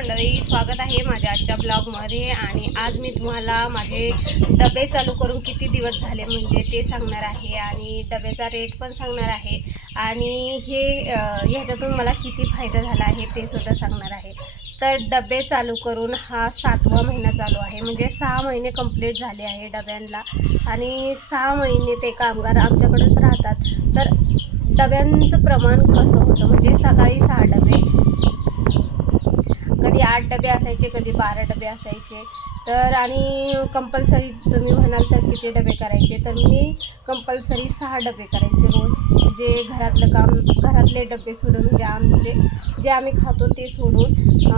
मंडळी स्वागत आहे माझ्या आजच्या ब्लॉगमध्ये. आणि आज मी तुम्हाला माझे डबे चालू करून किती दिवस झाले म्हणजे ते सांगणार आहे. आणि डब्याचा रेट पण सांगणार आहे. आणि हे ह्याच्यातून मला किती फायदा झाला आहे ते सुद्धा सांगणार आहे. तर डबे चालू करून हा सातवा महिना चालू आहे. म्हणजे सहा महिने कंप्लीट झाले आहे डब्यांना. आणि सहा महिने ते कामगार आमच्याकडेच राहतात. तर डब्यांचं प्रमाण कसं होतं? म्हणजे सकाळी सहा डबे कधी आठ डबे असायचे कधी बारा डबे असायचे. तर आणि कंपल्सरी तुम्ही म्हणाल तर किती डबे करायचे? तर मी कंपल्सरी सहा डबे करायचे रोज. जे घरातलं काम घरातले डबे सोडून जे आमचे जे आम्ही खातो ते सोडून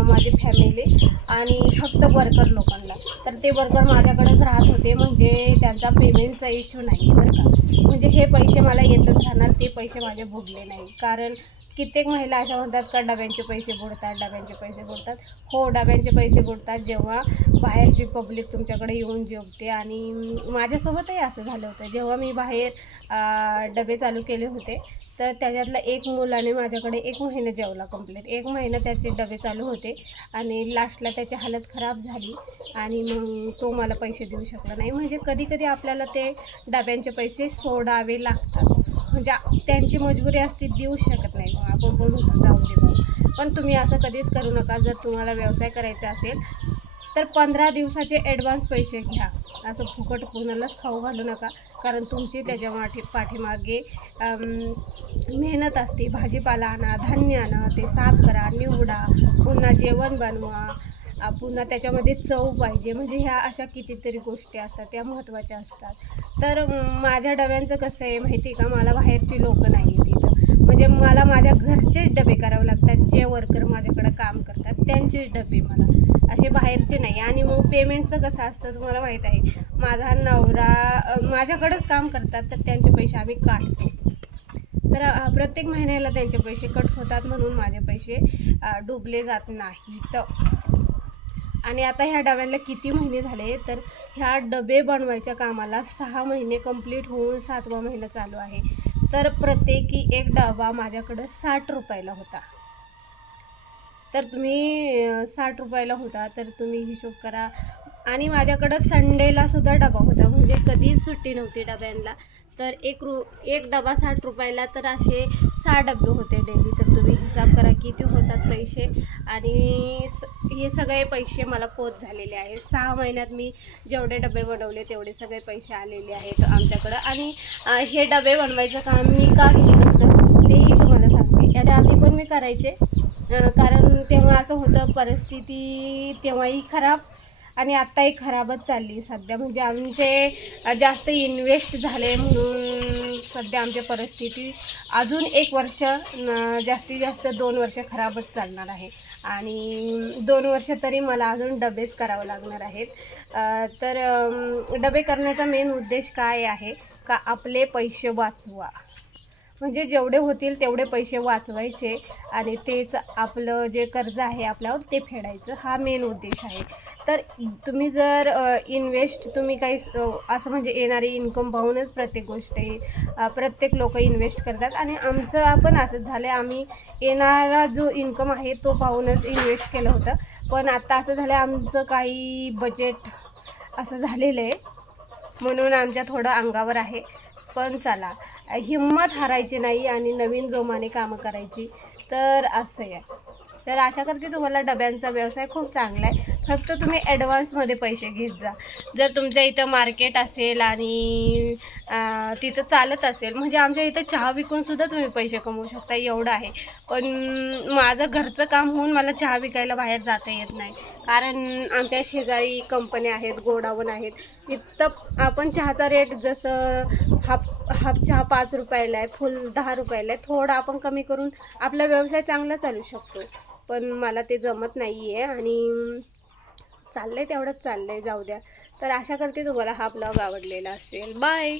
माझी फॅमिली आणि फक्त वर्कर लोकांना. तर ते वर्कर माझ्याकडेच राहत होते म्हणजे त्यांचा पेमेंटचा इश्यू नाही बरं का. म्हणजे हे पैसे मला येतच राहणार ते पैसे माझे भोगले नाही. कारण कित्येक महिला अशा म्हणतात का डब्यांचे पैसे बुडतात डब्यांचे पैसे बुडतात. हो डब्यांचे पैसे बुडतात जेव्हा बाहेरची पब्लिक तुमच्याकडे येऊन जेवते. आणि माझ्यासोबतही असं झालं होतं. जेव्हा मी बाहेर डबे चालू केले होते तर त्याच्यातला एक मुलाने माझ्याकडे एक महिना जेवला कंप्लीट एक महिना त्याचे डबे चालू होते आणि लास्टला त्याची हालत खराब झाली आणि मग तो मला पैसे देऊ शकला नाही. म्हणजे कधीकधी आपल्याला ते डब्यांचे पैसे सोडावे लागतात. म्हणजे त्यांची मजबुरी असती देऊ शकत नाही. मग आपण बोलू जाऊ दे पण तुम्ही असं कधीच करू नका. जर तुम्हाला व्यवसाय करायचा असेल तर पंधरा दिवसाचे ॲडव्हान्स पैसे घ्या. असं फुकट कोणालाच खाऊ घालू नका. कारण तुमची त्याच्या माठी पाठीमागे मेहनत असते. भाजीपाला आणा धान्य आणा ते साफ करा निवडा पुन्हा जेवण बनवा पुन्हा त्याच्यामध्ये चव पाहिजे. म्हणजे ह्या अशा कितीतरी गोष्टी असतात त्या महत्त्वाच्या असतात. तर माझ्या डब्यांचं कसं आहे माहिती आहे का? मला बाहेरची लोकं नाही आहेत इथं. म्हणजे मला माझ्या घरचेच डबे करावे लागतात जे वर्कर माझ्याकडं काम करतात त्यांचेच डबे मला. असे बाहेरचे नाही. आणि मग पेमेंटचं कसं असतं तुम्हाला माहीत आहे? माझा नवरा माझ्याकडंच काम करतात तर त्यांचे पैसे आम्ही काढतो. तर प्रत्येक महिन्याला त्यांचे पैसे कट होतात म्हणून माझे पैसे डुबले जात नाहीत. आणि आता ह्या डब्याला किती महिने झाले? तर ह्या डबे बनवायच्या कामाला सहा महिने कंप्लीट होऊन सातवा महिना चालू आहे. तर प्रत्येकी एक डबा माझ्याकडं साठ रुपयाला होता. तर तुम्ही साठ रुपयाला होता तर तुम्ही हिशोब करा. आणि माझ्याकडं संडेला सुद्धा डबा होता. म्हणजे कधीच सुट्टी नव्हती डब्यांना तर एक रु एक डबा साठ रुपयाला तर असे सहा डबे होते डेली तर तुम्ही हिसाब करा किती होतात पैसे. आणि स हे सगळे पैसे मला पोच झालेले आहेत. सहा महिन्यात मी जेवढे डबे बनवले तेवढे सगळे पैसे आलेले आहेत आमच्याकडं. आणि हे डबे बनवायचं काम मी का घेतलं होतं तेही तुम्हाला सांगते. याच्या आधी पण मी करायचे. कारण तेव्हा असं होतं परिस्थिती तेव्हाही खराब. आणि आत्ताही खराबच चालली सध्या. म्हणजे आमचे जास्त इन्व्हेस्ट झाले म्हणून सध्या आमची परिस्थिती अजून एक वर्ष जास्तीत जास्त दोन वर्ष खराबच चालणार आहे. आणि दोन वर्ष तरी मला अजून डबेच करावं लागणार आहेत. तर डबे करण्याचा मेन उद्देश काय आहे? का आपले पैसे वाचवा. म्हणजे जेवढे होतील तेवढे पैसे वाचवायचे आणि तेच आपलं जे कर्ज आहे आपल्यावर ते फेडायचं हा मेन उद्देश आहे. तर तुम्ही जर इन्व्हेस्ट तुम्ही काही असं म्हणजे येणारी इन्कम पाहूनच प्रत्येक गोष्ट आहे प्रत्येक लोक इन्व्हेस्ट करतात आणि आमचं आपण असंच झालं आम्ही येणारा जो इन्कम आहे तो पाहूनच इन्व्हेस्ट केलं होतं. पण आता असं झालं आमचं काही बजेट असं झालेलं आहे. म्हणून आमच्या थोडं अंगावर आहे. पण चला. हिंमत हारायची नाही आणि नवीन जोमाने कामं करायची. तर असं आहे. तर आशा करते तुम्हाला डब्यांचा व्यवसाय खूप चांगला आहे. फक्त तुम्ही ॲडव्हान्समध्ये पैसे घेत जा. जर तुमच्या इथं मार्केट असेल आणि तिथं चालत असेल म्हणजे आमच्या इथं चहा विकूनसुद्धा तुम्ही पैसे कमवू शकता एवढं आहे. पण माझं घरचं काम होऊन मला चहा विकायला बाहेर जाता येत नाही. कारण आमच्या शेजारी कंपन्या आहेत गोडाऊन आहेत. तिथं आपण चहाचा रेट जसं हाफ हाफ चहा पाच रुपयाला आहे फुल दहा रुपयाला आहे थोडा आपण कमी करून आपला व्यवसाय चांगला चालू शकतो. पण मला ते जमत नाही आहे आणि चाललं आहे तेवढंच चाललं आहे जाऊ द्या. तर आशा करते तुम्हाला हा ब्लॉग आवडलेला असेल. बाय